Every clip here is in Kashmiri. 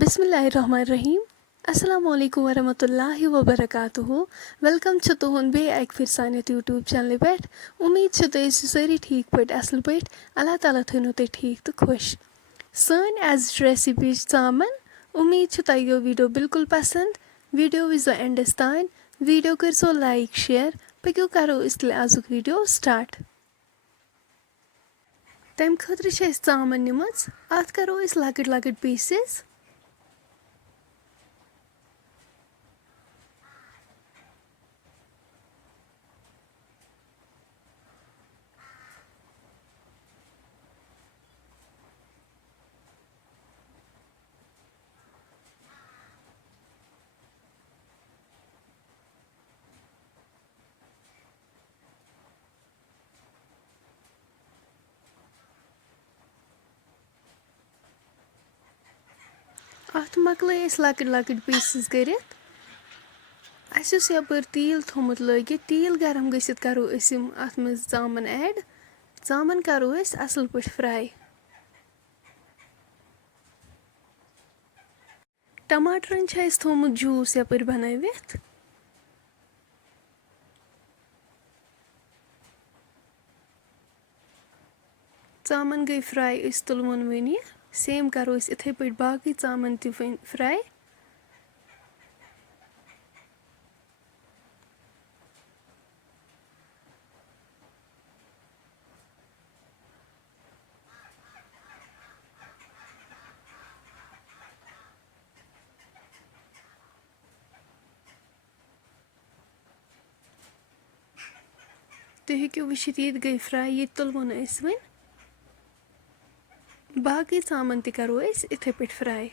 बिस्मिल्लाहिर्रहमानिर्रहीम अस्सलामु अलैकुम वरहमतुल्लाहि वबरकातुहू वेलकम छ तुहुंद बे एक फिर सानियत यूट्यूब चैनल पे उम्मीद छ तुम सारी ठीक पट असल पट अल्लाह ताला थनो तुम ठीक तो खुश सन एज रेसिपी चामन उम्मीद छ तुम वीडियो बिल्कुल पसंद वीडियो विजो एंडस तान वीडियो कर सो लाइक शेयर पक्यो करो इसलिए आजुक वीडियो स्टार्ट तम खतर चामन निमच अत करो लकट लकट पीसेस अत मकल लकट लकट पीसेस कर यपर तील थोमुत लगित तील गरम गसित करो अत मज चामन ऐड चामन करो असल पट फ्राई टमाटरन थोमुत जूस यपर बनवित चामन गई फ्राई तुलवन वन सेम करो इथे पे बाकी चामन त फ्राई तुम हेको वुचित ये गई फ्राई ये तुलवन वन बाकी चामन त करो इथे पे फ्राई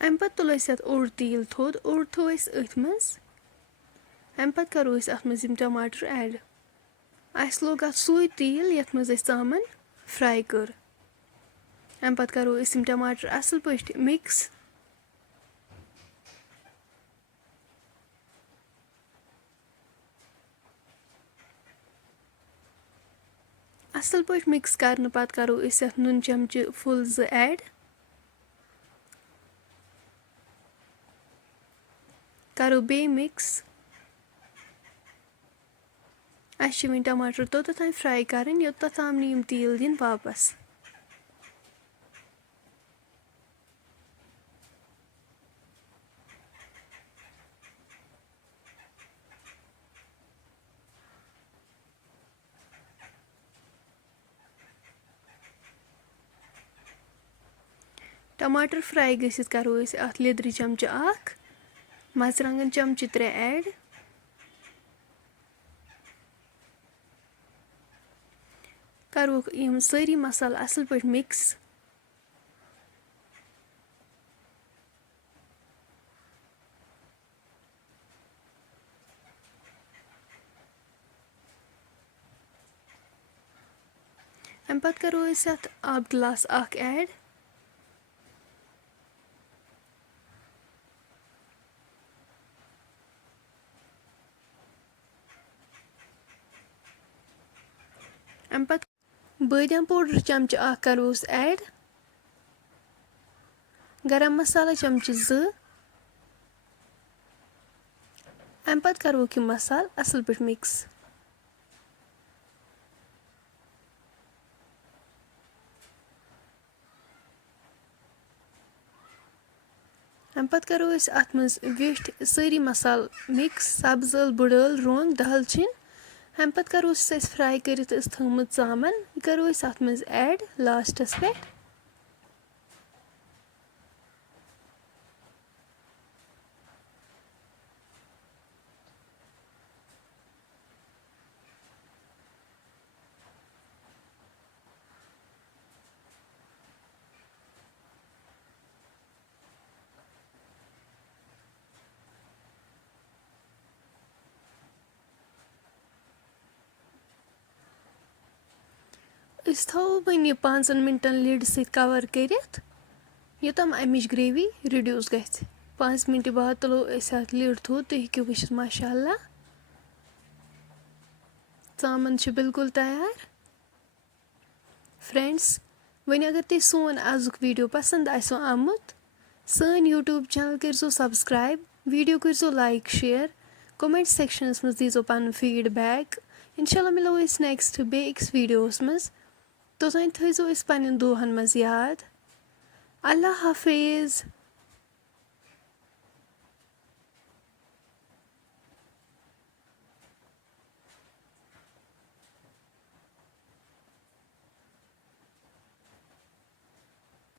अम पत तुल ओड तील थोद ओड थो अथ मज अम पत करो अत मज टमाटर ऐड अस लोग अत सुई तील यथ मज चामन फ्राई कर अम पत करो टमाटर असल पट मिक्स असल पट मिक्स करने पत करो नून चमचे फुल 2 ऐड करो बे मिक्स अस वन टमाटर तोत तान फ्राई कर योत ताम नीम तील दिन वापस टमाटर फ्राई गसित करो अत लिद्र चमचे मरचंगन चमचे 3 ऐड करो सारी मसाला असल पट मिक्स अम पत करो अत आब गिलास ऐड अम पत बादाम पाउडर चमचे करो ऐड गरम मसाला चमचे 2 अम पत करो मसाल असल पट मिक्स अम पत करो अत मज वेठ सारी मसाल मिक्स सब्ज ٲl बुड़ ٲl रोंग दालचीन अम पत करो फ्राई कर थमत चामन करो अत मज ऐड लास्टस पे थो वन यह 5 मिनटन लिड सत कवर कर योतम अमिच ग्रेवी रिड्यूस गि 5 मिनट बाद तुलो अस अत लिड थोद तुम हेको वुचित माशाअल्लाह चामन बिल्कुल तैयार। फ्रेंड्स वन अगर तुम सोन आजुक वीडियो पसंद आसो आमुत सन यूट्यूब चैनल करो सब्सक्राइब, वीडियो करो लाइक शेयर, कमेंट सेक्शनस मज दीजो पन फीडबैक। इंशाल्लाह मिलो अस नेक्स्ट बेक्स वीडियोस मज। तोतान थो पन्न दुहन मज याद। अल्लाह हाफिज।